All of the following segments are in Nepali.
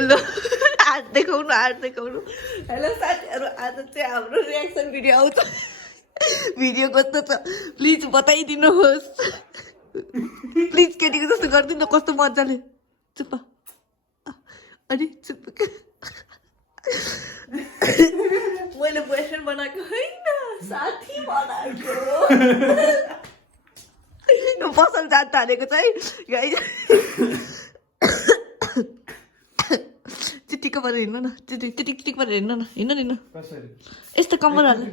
ल आज देखाउनु हेलो साथीहरू आज चाहिँ हाम्रो रियाक्सन भिडियो आउँछ भिडियो कस्तो छ प्लिज बताइदिनुहोस् प्लिज केटीको जस्तो गरिदिनु न कस्तो मजाले चुप अनि चुप मैले बोयफ्रेन्ड बनाएको होइन साथी बनाएको पसल जान थालेको चाहिँ चिटिक्क परेर हिँड्नु न चिटिक परेर हिँड्नु न हिँड्नु यस्तो कम्मर हाल्नु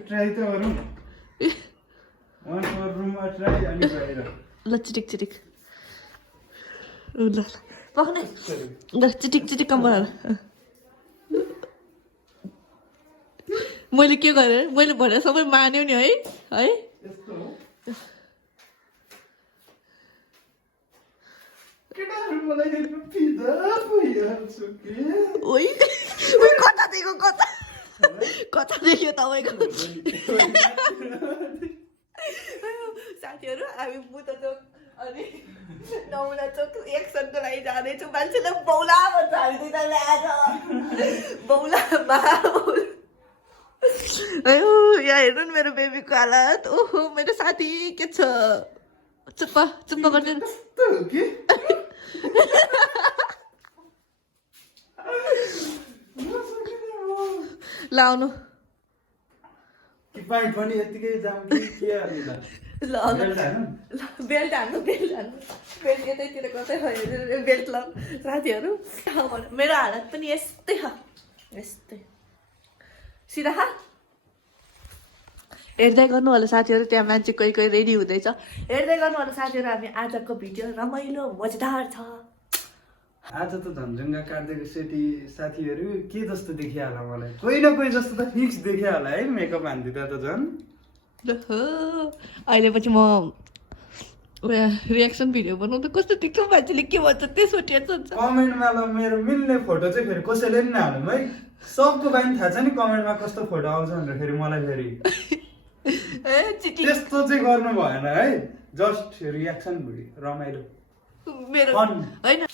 ल चिटिक ल पक्ने ल चिटिक कम्मर हाल मैले के गरेँ मैले भने सबै मान्यो नि है कता देख्यो तपाईँको साथीहरू हामी बुद्ध चोक अनि नमुना चोक एक्सनको लागि जाँदैछौँ मान्छेले बौला भन्छ हामी दुईजनाले आज बौला यहाँ हेर्नु नि मेरो बेबीको हालत ओहो मेरो साथी के छ चुप्प गरिदिनु लाउनु बेल्ट हान्नु यतैतिर कतै बेल्ट लाउनु साथीहरू मेरो हालत पनि यस्तै सिधा हेर्दै गर्नु होला साथीहरू त्यहाँ मान्छे कोही रेडी हुँदैछ हेर्दै गर्नु होला साथीहरू हामी आजको भिडियो रमाइलो मजेदार छ आज त झन्झुङ्गा काट्दैको सेटी साथीहरू के जस्तो देखियो होला मलाई कोही न कोही जस्तो त फिक्स देखियो होला है मेकअप हान्दिँदा त झन् अहिले पछि म रियाक्सन भिडियो बनाउँदा कस्तो देख्यो मान्छेले के भन्छ त्यसो टेन्सन छ कमेन्टमा ल मेरो मिल्ने फोटो चाहिँ फेरि कसैले पनि नहाल्नु है सबको बानी थाहा छ नि कमेन्टमा कस्तो फोटो आउँछ भनेर फेरि मलाई फेरि त्यस्तो चाहिँ गर्नु भएन है जस्ट रियाक्सन भिडियो रमाइलो मेरो होइन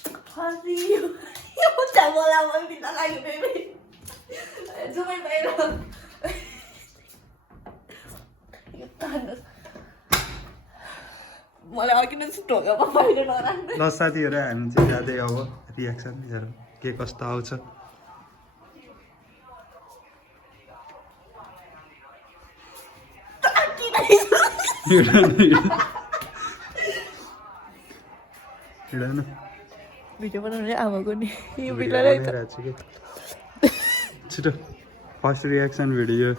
मलाई अघि नै ढोकामा बाहिर नराख्नु ल साथीहरू हामी चाहिँ जाँदै अब रियाक्सन हेरौँ के कस्तो आउँछ भिडियो बनाउने आमाको नि यो बिलालाई छिटो फर्स्ट रियाक्सन भिडियो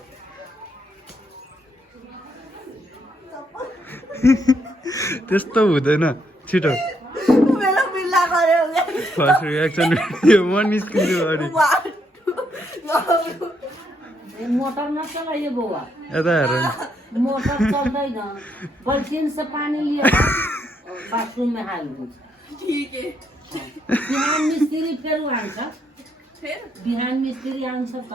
त्यस्तो हुँदैन छिटो फर्स्ट रियाक्सन भिडियो म निस्किन्छु अरे मोटर नचलाइए बउआ यता हेर मोटर चल्दैन बल्छिन से पानी लिएर बाथरूम में हाल्नु ठीक है बिहान मिस्त्री फेरि आउँछ बिहान मिस्त्री आउँछ त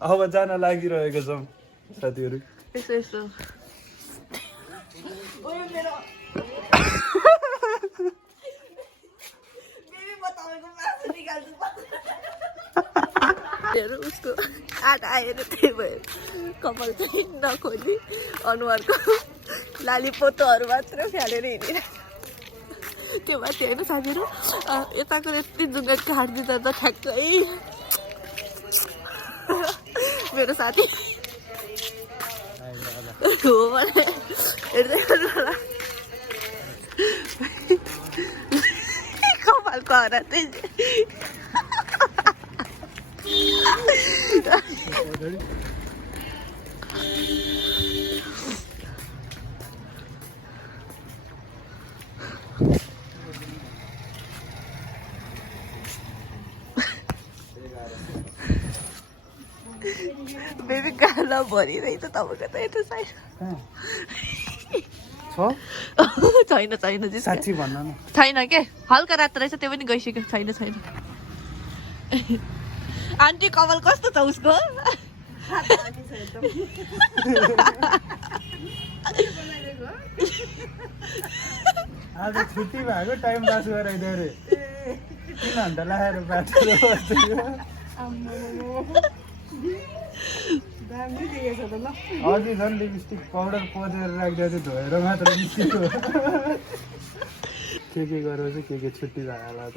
अब जान लागिरहेको छौँ साथीहरू यसो उसको आँट आएर त्यही भयो कपाल चाहिँ नखोजी अनुहारको लालीपोतोहरू मात्र फ्यालेर हिँडेर त्यो माथि होइन साथीहरू यताको यति जुङ्गा काट्दिँदा त ठ्याक्कै मेरो साथी हो भने हेर्दै गर्नु होला कपालको हरा चाहिँ बेबी गाला भरिरहेछ तपाईँको त यता साइड छैन छैन साँच्ची भन्न न छैन के हल्का रातो रहेछ त्यो पनि गइसक्यो छैन छैन आन्टी कपाल कस्तो छ उसको आज छुट्टी भएको टाइम पास गराइदियो अरे 3 घन्टा लगाएर बाटो अघि झन् लिपस्टिक पाउडर पोजेर राख्दा चाहिँ धोएर मात्र निस्कियो के गरेर चाहिँ के छुट्टी भयो होला त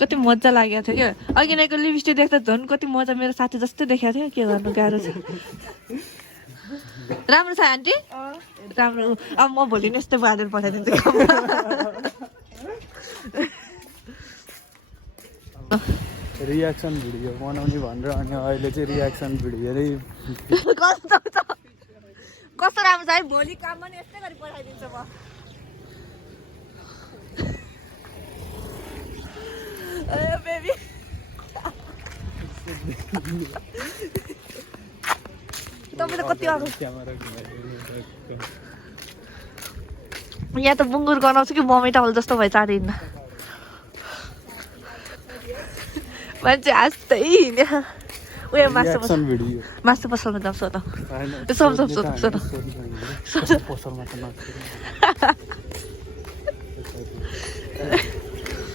कति मजा लागेको थियो क्या अघि नाइको लिपस्टिक देख्दा झन् कति मजा मेरो साथी जस्तै देखाएको थियो के गर्नु गाह्रो छ राम्रो छ आन्टी राम्रो अब म भोलि नै यस्तो बाँधेर पठाइदिन्छु रियाक्सन भिडियो बनाउने भनेर अनि अहिले चाहिँ रियाक्सन भिडियो नै कस्तो छ कस्तो राम्रो छ है भोलि काममा नि यस्तै गरी पठाइदिन्छु म बेबी तपाईँले कति अरू यहाँ त बुङ्गुर गनाउँछु कि मम्मी टावल जस्तो भयो चाँडै हिँड्न मान्छे हाँस्दै हिँड्यो उयो मासु पसलमा जाउँछ त पसलमा त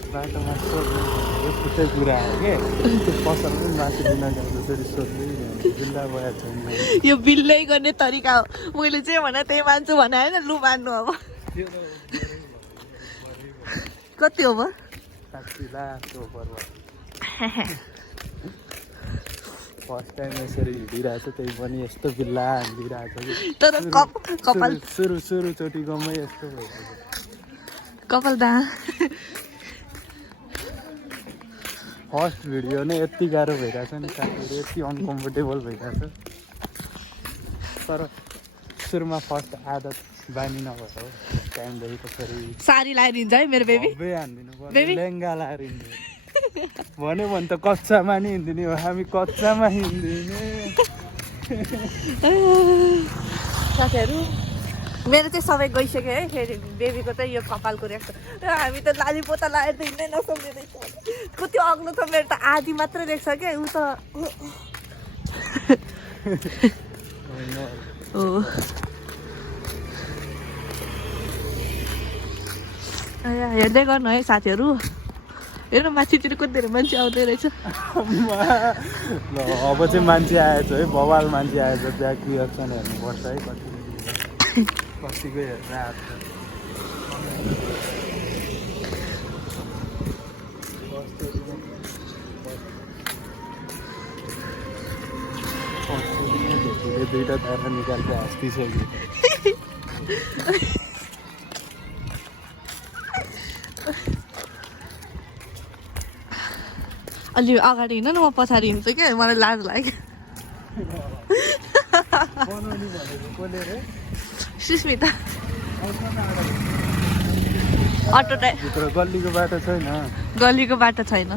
बाटोमा सोध्नु छुट्टै कुरा हो कि त्यो पसल पनि मासु दिन जाँदा फेरि सोध्नु बिल्ला भएर छैन यो बिल्लै गर्ने तरिका हो मैले चाहिँ भने त्यही मान्छु भने होइन लु मान्नु अब कति हो म 60 लाख फर्स्ट टाइम यसरी हिँडिरहेको छ त्यही पनि यस्तो बिल्ला हिँडिरहेको छ कि तर कपाल सुरुचोटि गाउँमै यस्तो भइरहेको कपाल दा फर्स्ट भिडियो नै यति गाह्रो भइरहेछ नि साथीहरू यति अनकम्फर्टेबल भइरहेछ तर सुरुमा फर्स्ट आदत बानी नभएर हो टाइमदेखि त फेरि साडी लाएर हिँड्छ है मेरो बेबी हानिदिनु पर्यो लेङ्गा लाएर हिँड्ने भन्यो भने त कच्चामा नि हिँड्दिने हो हामी कच्चामा हिँड्दिने साथीहरू मेरो चाहिँ सबै गइसक्यो है फेरि बेबीको चाहिँ यो कपालको रियाक्सन हामी त लाली पोता लाएर त हिँड्नै नसक्ने रहेछ कति अग्लो छ मेरो त आधी मात्रै देख्छ क्या ऊ त हेर्दै गर्नु है साथीहरू हेर्नु माथितिर कति धेरै मान्छे आउँदै रहेछ ल अब चाहिँ मान्छे आएछ है बवाल मान्छे आएछ त्यहाँ रियाक्सन हेर्नुपर्छ है कतिको हेर्न आएको दुईटा धारा निकाल्छ हाँस्दिसक्यो अलि अगाडि हिँड्नु न म पछाडि हिँड्छु क्या मलाई लाज लाग्यो सुस्मिता अटो भित्र गल्लीको बाटो छैन गल्लीको बाटो छैन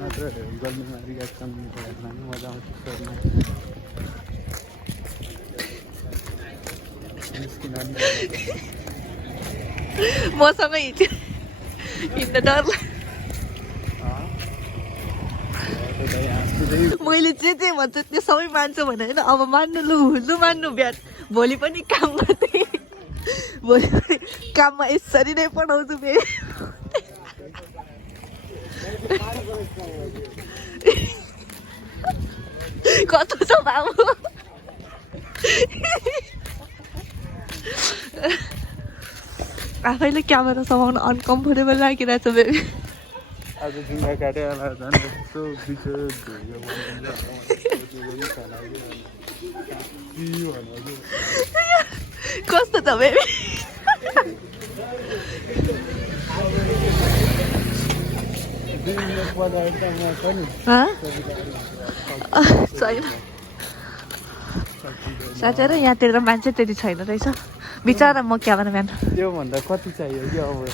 मात्र गल्लीमा रियाक्सन हेर्न मजा आउँछ मसँग हिँड्न डर मैले जे भन्छु त्यो सबै मान्छु भने होइन अब मान्नु लु मान्नु बिहान भोलि पनि काम गर्दै भोलि पनि काममा यसरी नै पठाउँछु फेरि कस्तो छ बाबु आफैले क्यामेरा समाउन अनकम्फर्टेबल लागिरहेछ बेबी आज झुङ्गा काटेर झन् यस्तो कस्तो छ बेबी छैन साथीहरू यहाँतिर मान्छे त्यति छैन रहेछ बिचरा म क्यामेराम्यान त्योभन्दा कति चाहियो कि अब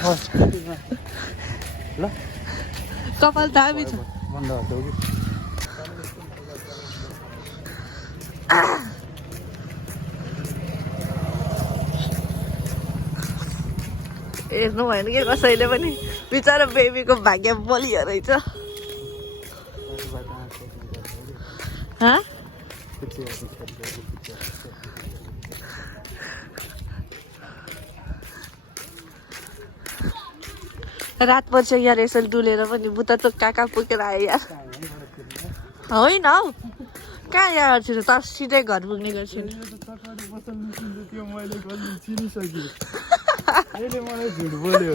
फर्स्ट ल कपाल दामी छ बन्द हट्यो कि हेर्नु भएन कि कसैले पनि बिचरा बेबीको भाग्य बलियो रहेछ हाँ? रात पर्छ यार यसरी डुलेर पनि बुता त कहाँ पुगेर आयो यार होइन हौ कहाँ यार छिटो त सिधै घर पुग्ने गर्छु अहिले मलाई झुट बोल्यो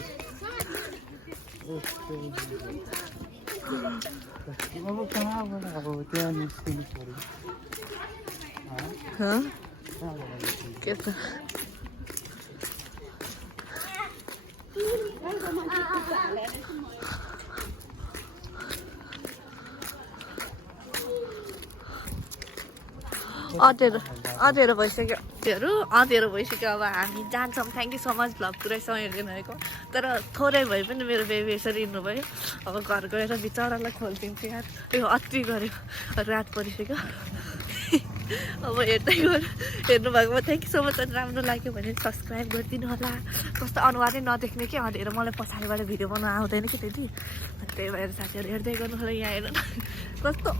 अब कहाँबाट अब त्यहाँ निस्किनु पर्यो के त अँधेरो भइसक्यो त्योहरू अँधेरो भइसक्यो अब हामी जान्छौँ thank you so much vlog पुरै हेर्दैन भएको तर थोरै भए पनि मेरो बेबी यसरी हिँड्नुभयो अब घर गएर बिचरालाई खोलिदिन्छु यार यो अति गऱ्यो रात परिसक्यो अब हेर्दै हेर्नु भएकोमा थ्याङ्क यू सो मच अनि राम्रो लाग्यो भने सब्सक्राइब गरिदिनु होला कस्तो अनुहारै नदेख्ने कि अँधेरो मलाई पछाडिबाट भिडियो बनाउनु आउँदैन कि त्यति अनि त्यही भएर साथीहरू हेर्दै गर्नु होला यहाँ हेर्नु कस्तो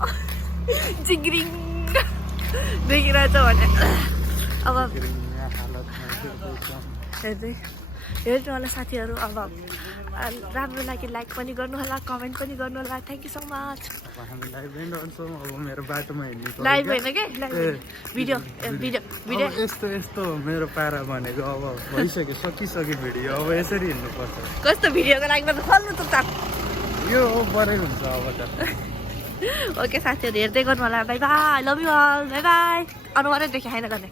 जिग्रिङ देखिरहेछ भने अब हेर्नु होला साथीहरू अब राम्रो लाग्यो लाइक पनि गर्नु होला कमेन्ट पनि गर्नु होला थ्याङ्क यू सो मच मेरो बाटोमा हिँड्नु लाइभ होइन कि भिडियो यस्तो यस्तो मेरो पारा भनेको अब भइसक्यो सकिसक्यो भिडियो अब यसरी हिँड्नुपर्छ कस्तो भिडियोको लागि त खोल्नु त यो बढै हुन्छ अब त ओके साथीहरू हेर्दै गर्नु होला bye bye love you all bye bye अनुहारै देखाएन गर्ने